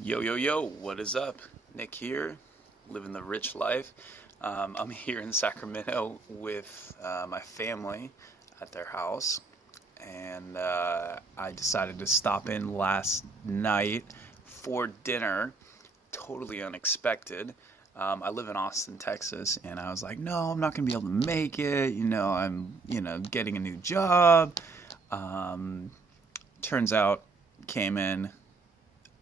Yo, yo, yo, what is up? Nick here, living the rich life. I'm here in Sacramento with my family at their house, and I decided to stop in last night for dinner, totally unexpected. I live in Austin, Texas, and I was like, no, I'm not going to be able to make it. I'm getting a new job. Um, Turns out, came in,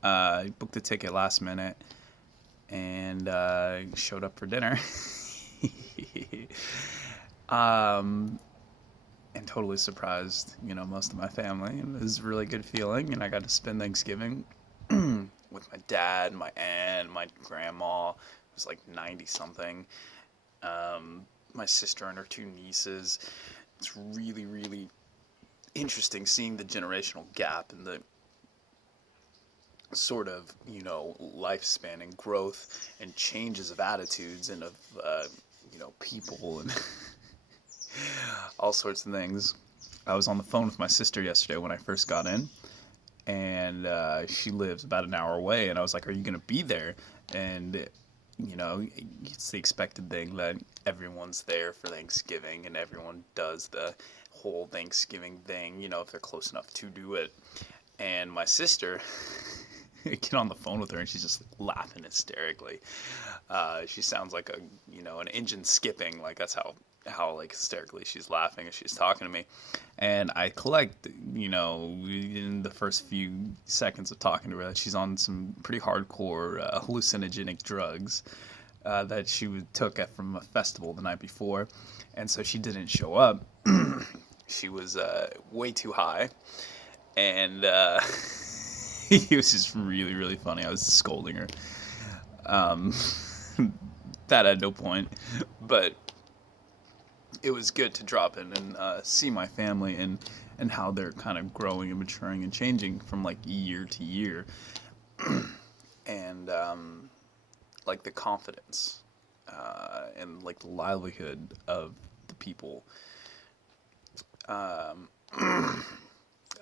booked a ticket last minute, and showed up for dinner. um, and totally surprised, most of my family. And it was a really good feeling. And I got to spend Thanksgiving with my dad, my aunt, my grandma, who was like 90 something, my sister and her two nieces. It's really, really interesting seeing the generational gap and the sort of lifespan and growth and changes of attitudes and of people and all sorts of things. I was on the phone with my sister yesterday when I first got in, and she lives about an hour away, and I was like, are you going to be there? And it's the expected thing that everyone's there for Thanksgiving and everyone does the whole Thanksgiving thing, if they're close enough to do it. And my sister get on the phone with her, and she's just laughing hysterically. She sounds like an engine skipping. Like that's how like hysterically she's laughing as she's talking to me. And I collect, in the first few seconds of talking to her, that she's on some pretty hardcore hallucinogenic drugs that she took from a festival the night before, and so she didn't show up. She was way too high, and it was just really, really funny. I was scolding her. Um, that at no point, but it was good to drop in and see my family and how they're kind of growing and maturing and changing from like year to year, and like the confidence and like the livelihood of the people. Um,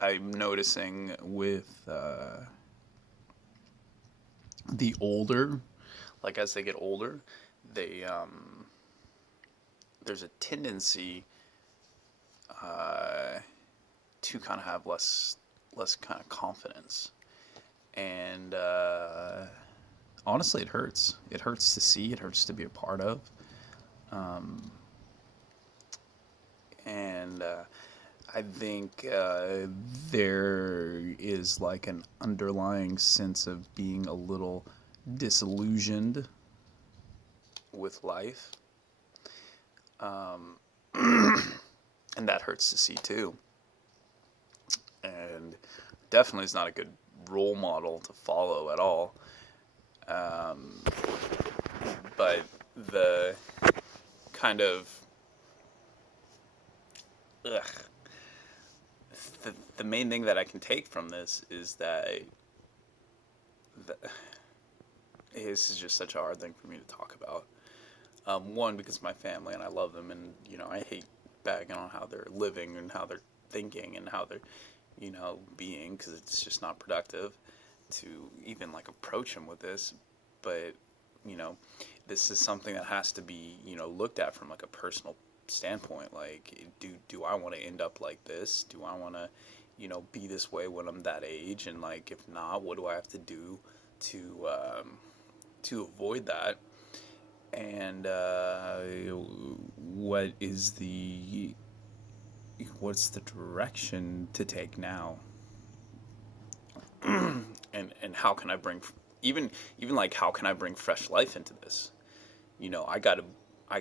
I'm noticing with the older, like as they get older, they there's a tendency uh, to kind of have less kind of confidence, and honestly, it hurts. It hurts to see. It hurts to be a part of, um, and I think there is like an underlying sense of being a little disillusioned with life. Um, and that hurts to see too. And definitely is not a good role model to follow at all. Um, but the kind of ugh, the main thing that I can take from this is that the, this is just such a hard thing for me to talk about. One, because my family and I love them, and I hate bagging on how they're living and how they're thinking and how they're being, because it's just not productive to even like approach them with this. But you know this is something that has to be looked at from like a personal standpoint. Like, do I want to end up like this? Do I want to be this way when I'm that age? And like, if not, what do I have to do to avoid that? And what is what's the direction to take now? And how can I bring even like how can I bring fresh life into this? I gotta I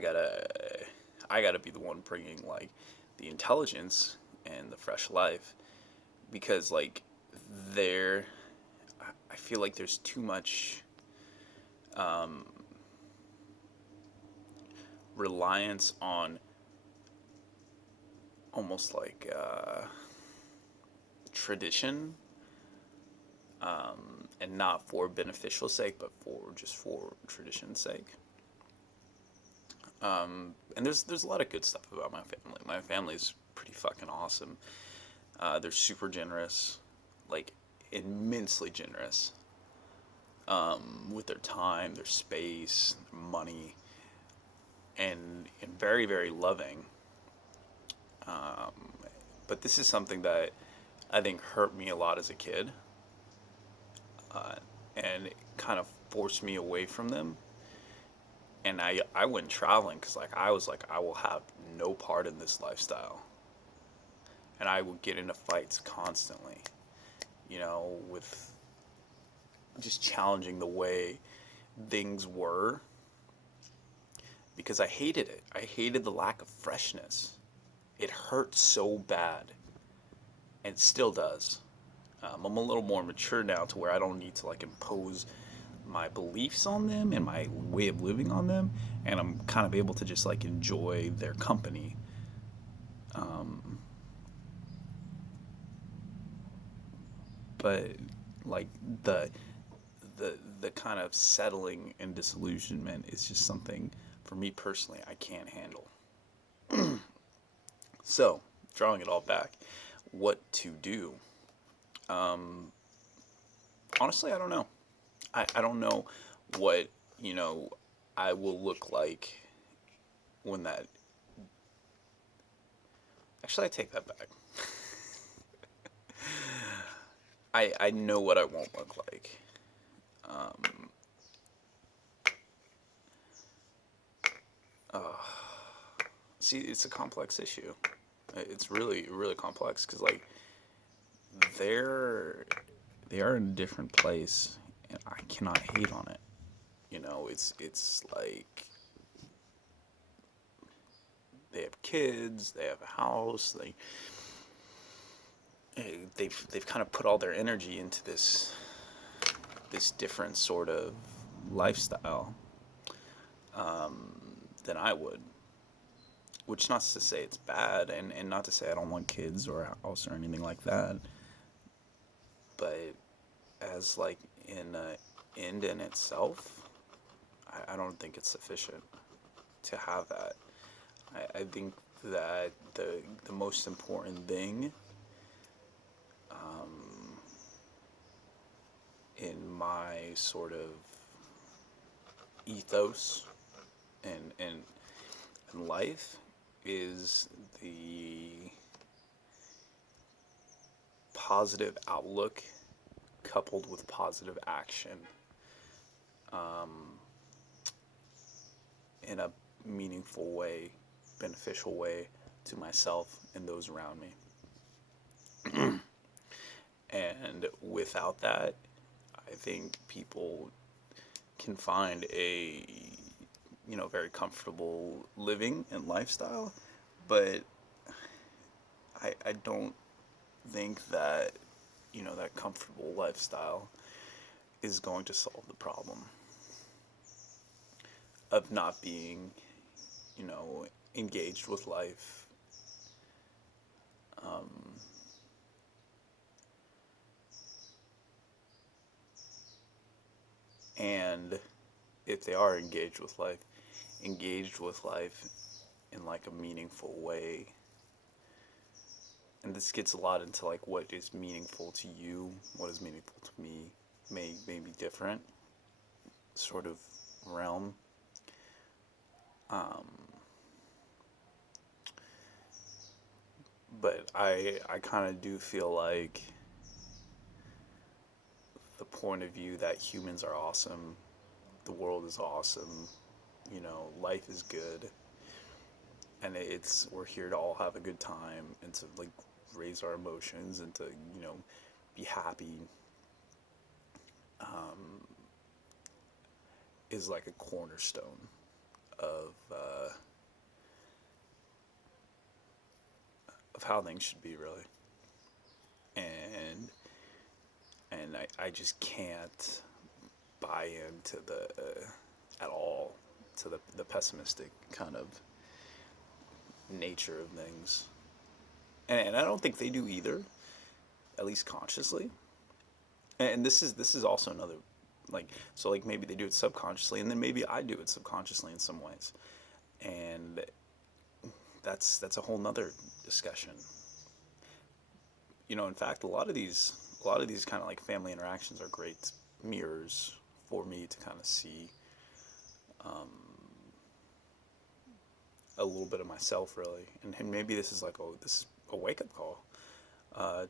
gotta be the one bringing like the intelligence and the fresh life, because like there I feel like there's too much um, reliance on almost like tradition, and not for beneficial sake, but for tradition's sake. And there's a lot of good stuff about my family. My family's pretty fucking awesome. They're super generous, like immensely generous. with their time, their space, their money, and very, very loving. But this is something that I think hurt me a lot as a kid, uh, and it kind of forced me away from them. And I went traveling because like I was like I will have no part in this lifestyle, and I would get into fights constantly, with just challenging the way things were because I hated it. I hated the lack of freshness. It hurt so bad, and it still does. I'm a little more mature now to where I don't need to like impose my beliefs on them and my way of living on them, and I'm kind of able to just like enjoy their company. Um, but like the the kind of settling and disillusionment is just something for me personally I can't handle. So, drawing it all back, what to do? Um, Honestly, I don't know. I don't know what, you know, I will look like when that. Actually, I take that back. I know what I won't look like. Um, uh, See, it's a complex issue. It's really, really complex because, like, they're they are in a different place, and I cannot hate on it. It's like they have kids, they have a house, they've kind of put all their energy into this different sort of lifestyle than I would. Which not to say it's bad, and not to say I don't want kids or a house or anything like that, but as like in a end in itself, I don't think it's sufficient to have that. I think that the most important thing um, in my sort of ethos and life is the positive outlook coupled with positive action um, in a meaningful way, beneficial way to myself and those around me. And without that, I think people can find a very comfortable living and lifestyle, but I don't think that that comfortable lifestyle is going to solve the problem of not being engaged with life. um, and if they are engaged with life in like a meaningful way. And this gets a lot into like what is meaningful to you, what is meaningful to me, may be different sort of realm. Um, but I kind of do feel like the point of view that humans are awesome, the world is awesome, life is good, and we're here to all have a good time and to like raise our emotions and to be happy, um, is like a cornerstone of how things should be, really. And I just can't buy into the at all to the pessimistic kind of nature of things, and I don't think they do either, at least consciously. And this is also another, like, so like maybe they do it subconsciously, and then maybe I do it subconsciously in some ways, and that's a whole nother discussion. In fact, a lot of these kind of like family interactions are great mirrors for me to kind of see a little bit of myself, really. And maybe this is like, oh, this is a wake-up call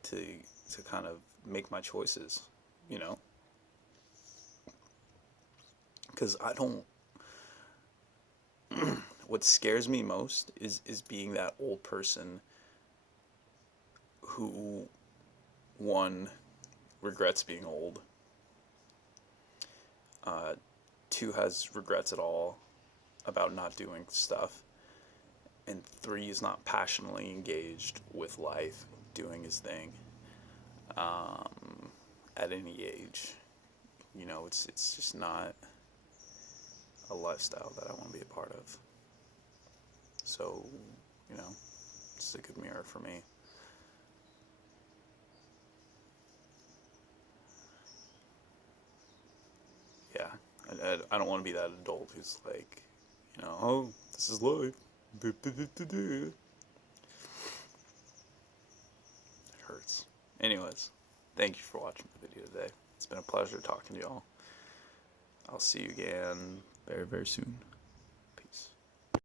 to kind of make my choices, you know? Because I don't... What scares me most is being that old person who, one, regrets being old, two, has regrets at all about not doing stuff, and three, is not passionately engaged with life, doing his thing, at any age. You know, it's just not a lifestyle that I want to be a part of. So, you know, it's a good mirror for me. Yeah, I don't want to be that adult who's like, you know, oh, this is life. It hurts. Anyways, thank you for watching the video today. It's been a pleasure talking to y'all. I'll see you again very, very soon.